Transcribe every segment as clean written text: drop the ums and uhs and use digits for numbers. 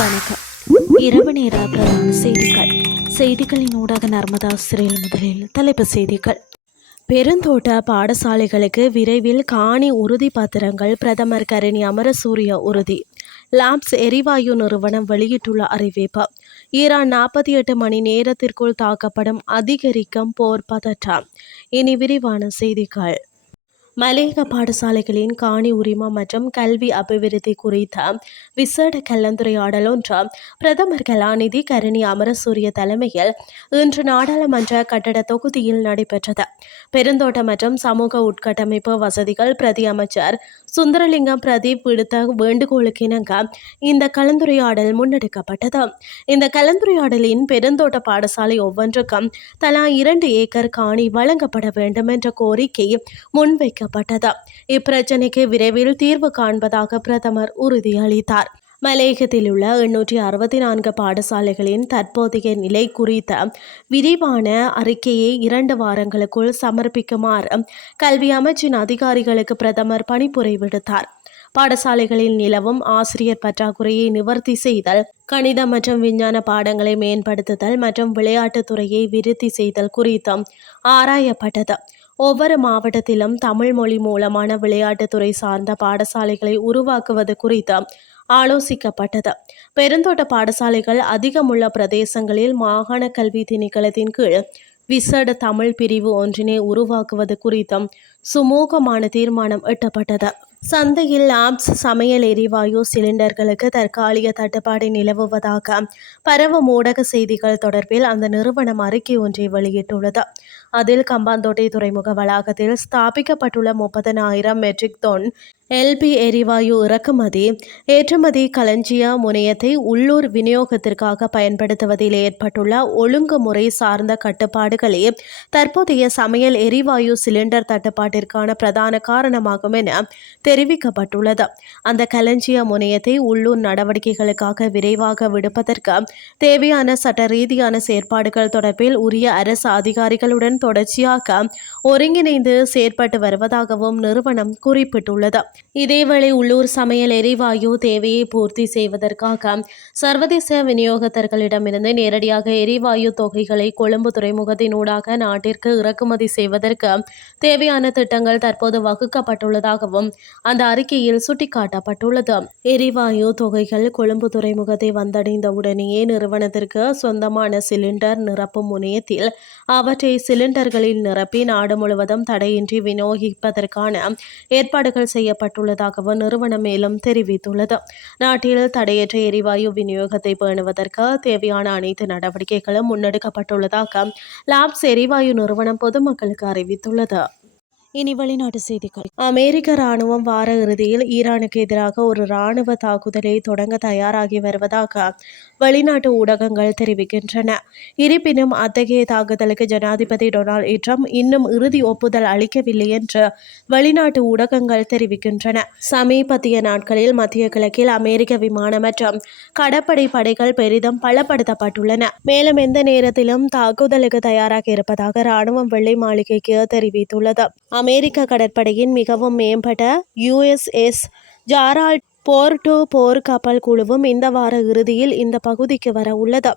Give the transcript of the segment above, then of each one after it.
வணக்கம். இரவு நேர பிரதான செய்திகள். செய்திகளின் ஊடாக நர்மதா சிறையில் முதலில் தலைப்புச் செய்திகள். பெருந்தோட்ட பாடசாலைகளுக்கு விரைவில் காணி உறுதி பத்திரங்கள் பிரதமர் கரணி அமரசூரிய உறுதி. லாப்ஸ் எரிவாயு நிறுவனம் வெளியிட்டுள்ள அறிவிப்பு. ஈரான் 48 மணி நேரத்திற்குள் தாக்கப்படும் அதிகரிக்கும் போர் பதற்றம். இனி விரிவான செய்திகள். மலையக பாடசாலைகளின் காணி உரிமம் மற்றும் கல்வி அபிவிருத்தி குறித்த விசேட கலந்துரையாடல் ஒன்று பிரதமர் கலாநிதி கரணி அமரசூரிய தலைமையில் இன்று நாடாளுமன்ற கட்டட தொகுதியில் நடைபெற்றது. பெருந்தோட்ட மற்றும் சமூக உட்கட்டமைப்பு வசதிகள் பிரதி அமைச்சர் சுந்தரலிங்கம் பிரதீப் விடுத்த வேண்டுகோளுக்கிணங்க இந்த கலந்துரையாடல் முன்னெடுக்கப்பட்டது. இந்த கலந்துரையாடலின் பெருந்தோட்ட பாடசாலை ஒவ்வொன்றுக்கும் தலா 2 ஏக்கர் காணி வழங்கப்பட வேண்டும் என்ற கோரிக்கை முன்வைக்கப்பட்டது. இப்பிரச்சினைக்கு விரைவில் தீர்வு காண்பதாக பிரதமர் உறுதியளித்தார். மலையகத்தில் உள்ள 864 பாடசாலைகளின் தற்போதைய நிலை குறித்த விரிவான அறிக்கையை 2 வாரங்களுக்குள் சமர்ப்பிக்குமாறு கல்வி அமைச்சின் அதிகாரிகளுக்கு பிரதமர் பணிப்புரை விடுத்தார். பாடசாலைகளில் நிலவும் ஆசிரியர் பற்றாக்குறையை நிவர்த்தி செய்தல், கணிதம் மற்றும் விஞ்ஞான பாடங்களை மேம்படுத்துதல் மற்றும் விளையாட்டுத் துறையை விருத்தி செய்தல் குறித்தும் ஆராயப்பட்டது. ஒவ்வொரு மாவட்டத்திலும் தமிழ் மொழி மூலமான விளையாட்டுத்துறை சார்ந்த பாடசாலைகளை உருவாக்குவது குறித்து ஆலோசிக்கப்பட்டது. பெருந்தோட்ட பாடசாலைகள் அதிகமுள்ள பிரதேசங்களில் மாகாண கல்வி திணைக்களத்தின் கீழ் விசேட தமிழ் பிரிவு ஒன்றினை உருவாக்குவது குறித்தும் சுமூகமான தீர்மானம் எட்டப்பட்டது. சந்தையில் லாப்ஸ் சமையல் எரிவாயு சிலிண்டர்களுக்கு தற்காலிக தட்டுப்பாடு நிலவுவதாக பரவும் ஊடக செய்திகள் தொடர்பில் அந்த நிறுவனம் அறிக்கை ஒன்றை வெளியிட்டுள்ளது. அதில் கம்பாந்தோட்டை துறைமுக வளாகத்தில் ஸ்தாபிக்கப்பட்டுள்ள 30,000 மெட்ரிக் டன் எல்பி எரிவாயு இறக்குமதி ஏற்றுமதி களஞ்சிய முனையத்தை உள்ளூர் விநியோகத்திற்காக பயன்படுத்துவதில் ஏற்பட்டுள்ள ஒழுங்குமுறை சார்ந்த கட்டுப்பாடுகளே தற்போதைய சமையல் எரிவாயு சிலிண்டர் தட்டுப்பாட்டிற்கான பிரதான காரணமாகும் என தெரிவிக்கப்பட்டுள்ளது. அந்த களஞ்சிய முனையத்தை உள்ளூர் நடவடிக்கைகளுக்காக விரைவாக விடுப்பதற்கு தேவையான சட்ட ரீதியான செயற்பாடுகள் தொடர்பில் உரிய அரசு அதிகாரிகளுடன் தொடர்ச்சியாக ஒருங்கிணைந்து செயற்பட்டு வருவதாகவும் நிறுவனம் குறிப்பிட்டுள்ளது. இதேவேளை உள்ளூர் சமையல் எரிவாயு தேவையை பூர்த்தி செய்வதற்காக சர்வதேச விநியோகத்தர்களிடமிருந்து நேரடியாக எரிவாயு தொகைகளை கொழும்பு துறைமுகத்தினூடாக நாட்டிற்கு இறக்குமதி செய்வதற்கு தேவையான திட்டங்கள் தற்போது வகுக்கப்பட்டுள்ளதாகவும் அந்த அறிக்கையில் சுட்டிக்காட்டப்பட்டுள்ளது. எரிவாயு தொகைகள் கொழும்பு துறைமுகத்தை வந்தடைந்தவுடனேயே நிறுவனத்திற்கு சொந்தமான சிலிண்டர் நிரப்பும் முனையத்தில் அவற்றை சிலிண்டர்களில் நிரப்பி நாடு முழுவதும் தடையின்றி விநியோகிப்பதற்கான ஏற்பாடுகள் செய்யப்பட்டுள்ளதாகவும் நிறுவனம் மேலும் தெரிவித்துள்ளது. நாட்டில் தடையற்ற எரிவாயு விநியோகத்தை பேணுவதற்கு தேவையான அனைத்து நடவடிக்கைகளும் முன்னெடுக்கப்பட்டுள்ளதாக லாப்ஸ் எரிவாயு நிறுவனம் பொதுமக்களுக்கு அறிவித்துள்ளது. இனி வெளிநாட்டு செய்திகள். அமெரிக்க ராணுவம் வார இறுதியில் ஈரானுக்கு எதிராக ஒரு ராணுவ தாக்குதலை தொடங்க தயாராகி வருவதாக வெளிநாட்டு ஊடகங்கள் தெரிவிக்கின்றன. இருப்பினும் அத்தகைய தாக்குதலுக்கு ஜனாதிபதி டொனால்ட் ட்ரம்ப் இன்னும் இறுதி ஒப்புதல் அளிக்கவில்லை என்று வெளிநாட்டு ஊடகங்கள் தெரிவிக்கின்றன. சமீபத்திய நாட்களில் மத்திய கிழக்கில் அமெரிக்க விமான மற்றும் கடற்படை படைகள் பெரிதும் பலப்படுத்தப்பட்டுள்ளன. மேலும் எந்த நேரத்திலும் தாக்குதலுக்கு தயாராக இருப்பதாக ராணுவம் வெள்ளை மாளிகைக்கு தெரிவித்துள்ளது. அமெரிக்க கடற்படையின் மிகவும் மேம்பட்ட USS ஜெரால்ட் போர்-2 போர் கப்பல் குழுவும் இந்த வார இறுதியில் இந்த பகுதிக்கு வர உள்ளது.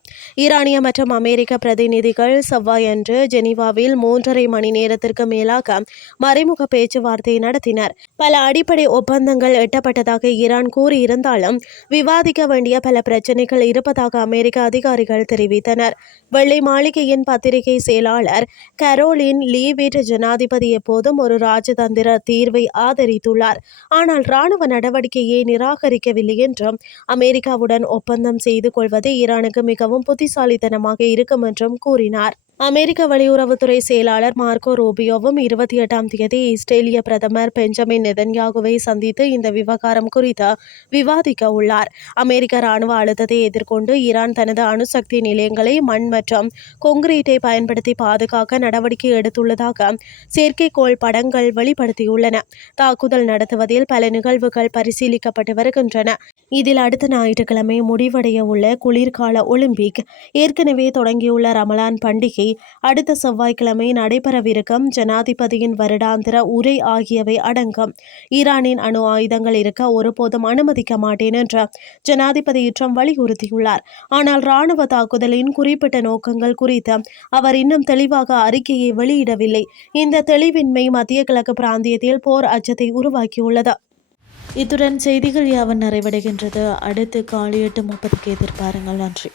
ஈரானிய மற்றும் அமெரிக்க பிரதிநிதிகள் செவ்வாயன்று ஜெனீவாவில் 3.5 மணி நேரத்திற்கு மேலாக மறைமுக பேச்சுவார்த்தை நடத்தினர். பல அடிப்படை ஒப்பந்தங்கள் எட்டப்பட்டதாக ஈரான் கூறியிருந்தாலும் விவாதிக்க வேண்டிய பல பிரச்சினைகள் இருப்பதாக அமெரிக்க அதிகாரிகள் தெரிவித்தனர். வெள்ளை மாளிகையின் பத்திரிகை செயலாளர் கரோலின் லீவிட் ஜனாதிபதி எப்போதும் ஒரு ராஜதந்திர தீர்வை ஆதரித்துள்ளார், ஆனால் இராணுவ நடவடிக்கையை நிராகரிக்கவில்லை என்றும் அமெரிக்காவுடன் ஒப்பந்தம் செய்து கொள்வது ஈரானுக்கு மிகவும் புத்திசாலித்தனமாக இருக்கும் என்றும் கூறினார். அமெரிக்க வெளியுறவுத்துறை செயலாளர் மார்க்கோ ரூபியோவும் 28ஆம் தேதி இஸ்ரேலிய பிரதமர் பெஞ்சமின் நெதன்யாகுவை சந்தித்து இந்த விவகாரம் குறித்து விவாதிக்க உள்ளார். அமெரிக்க ராணுவ அழுத்தத்தை எதிர்கொண்டு ஈரான் தனது அணுசக்தி நிலையங்களை மண் மற்றும் கொங்கிரீட்டை பயன்படுத்தி பாதுகாக்க நடவடிக்கை எடுத்துள்ளதாக செயற்கைக்கோள் படங்கள் வெளிப்படுத்தியுள்ளன. தாக்குதல் நடத்துவதில் பல நிகழ்வுகள் பரிசீலிக்கப்பட்டு வருகின்றன. இதில் அடுத்த ஞாயிற்றுக்கிழமை முடிவடைய உள்ள குளிர்கால ஒலிம்பிக், ஏற்கனவே தொடங்கியுள்ள ரமலான் பண்டிகை, அடுத்த செவ்வாய்க்கிழமை நடைபெறவிருக்கும் ஜனாதிபதியின் வருடாந்திர உரை ஆகியவை அடங்கும். ஈரானின் அணு ஆயுதங்கள் இருக்க ஒருபோதும் அனுமதிக்க மாட்டேன் என்று ஜனாதிபதி ட்ரம்ப் வலியுறுத்தியுள்ளார். ஆனால் ராணுவ தாக்குதலின் குறிப்பிட்ட நோக்கங்கள் குறித்து அவர் இன்னும் தெளிவாக அறிக்கையை வெளியிடவில்லை. இந்த தெளிவின்மை மத்திய கிழக்கு பிராந்தியத்தில் போர் அச்சத்தை உருவாக்கியுள்ளது. இத்துடன் செய்திகள் யாவும் நிறைவடைகின்றது. அடுத்து காலை 8:30க்கு எதிர்பாருங்கள். நன்றி.